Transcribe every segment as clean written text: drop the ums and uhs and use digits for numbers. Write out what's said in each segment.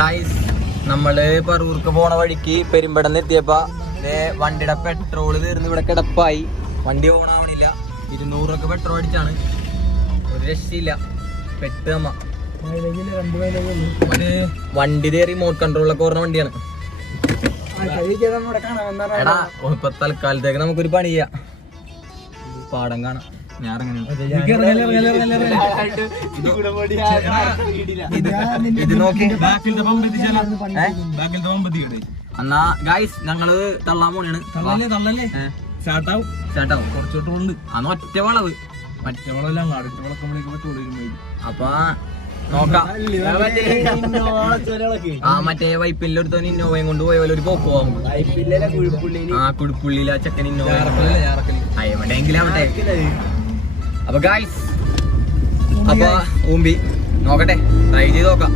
Guys നമ്മള് പറൂർക്ക് പോണ വഴിക്ക് പെരുമ്പടന്ന് എത്തിയപ്പോ വണ്ടിയുടെ പെട്രോള് തീർന്ന് ഇവിടെ കിടപ്പായി. വണ്ടി ഓണാവണില്ല. 200 പെട്രോൾ അടിച്ചാണ്. ഒരു രക്ഷയില്ല. പെട്ട് അമ്മ വണ്ടി റിമോട്ട് കൺട്രോളൊക്കെ ഓർണ വണ്ടിയാണ്. എടാ ഇപ്പൊ തൽക്കാലത്തേക്ക് നമുക്കൊരു പണി ചെയ്യാം. പാടം കാണാം. ഇത് നോക്കി എന്നാ ഗായ്സ് ഞങ്ങള് തള്ളാൻ പോണാണ്. സ്റ്റാർട്ടാവും കുറച്ചോട്ടുണ്ട്. അന്ന് ഒറ്റ വളവ് മറ്റേ വളവല്ല അടുത്ത വളക്കുമ്പോഴേക്ക് അപ്പൊ നോക്കാം. മറ്റേ വൈപ്പില്ലൊരുത്തവൻ ഇന്നോവയും കൊണ്ട് പോയ പോലെ ഒരു പോക്ക് പോകും. കുഴിപ്പുള്ളിയിലെ ചെക്കൻ ഇന്നോവ എവിടെയെങ്കിലും ആവട്ടെ. അപ്പൊ ഗായ്സ് അപ്പൊ ഊമ്പി നോക്കട്ടെ, ട്രൈ ചെയ്ത് നോക്കാം.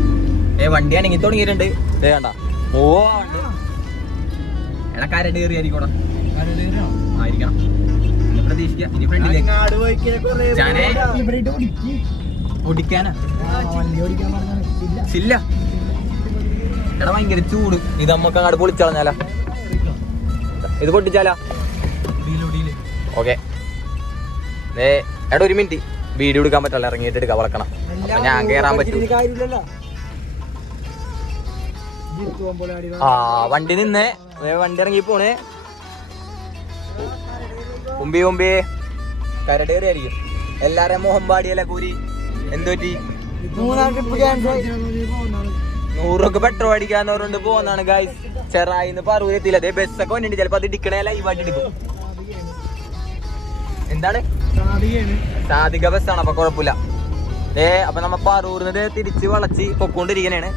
വണ്ടി അനങ്ങി തുടങ്ങിയിട്ടുണ്ട്. വേണ്ട എടാ കരട് കയറിയായിരിക്കും ആയിരിക്കണം പ്രതീക്ഷിക്കാം. ഇനി ഫ്രണ്ടിലേക്ക് ഓടിക്കാനാ ഇല്ല. എടാ ഭയങ്കര ചൂട്. ഇത് നമ്മക്ക് അങ്ങോട്ട് പൊളിച്ചളഞ്ഞാല. ഇത് പൊട്ടിച്ചാലാ ഓക്കെ. എടാ ഒരു മിനിറ്റ് വീഡിയോ എടുക്കാൻ പറ്റില്ല. ഇറങ്ങിയിട്ട് എടുക്കാം. വളക്കണം. അപ്പൊ ഞാൻ കേറാൻ പറ്റും. വണ്ടി നിന്നേ. വണ്ടി ഇറങ്ങി പോണേ. ഉമ്പി കരടേറിയായിരിക്കും. എല്ലാരെയും മോഹം പാടിയല്ല കൂരി. എന്തുപറ്റി? 100 പെട്രോൾ അടിക്കാന്നവരുണ്ട് പോകുന്നതാണ് ഗായ്സ്. ചെറായിന്ന് പറൂരെത്തിയില്ല. അതേ ബസ്സൊക്കെ വന്നിട്ട് ചിലപ്പോ അത് ഇടിക്കണേല ഈ വണ്ടി എടുക്കും. എന്താണ് സാധിക ബസ്സാണ്. അപ്പൊ കുഴപ്പമില്ല. അപ്പൊ നമ്മ പറൂർന്നത് തിരിച്ച് വളച്ച് പൊക്കോണ്ടിരിക്കണേണ്.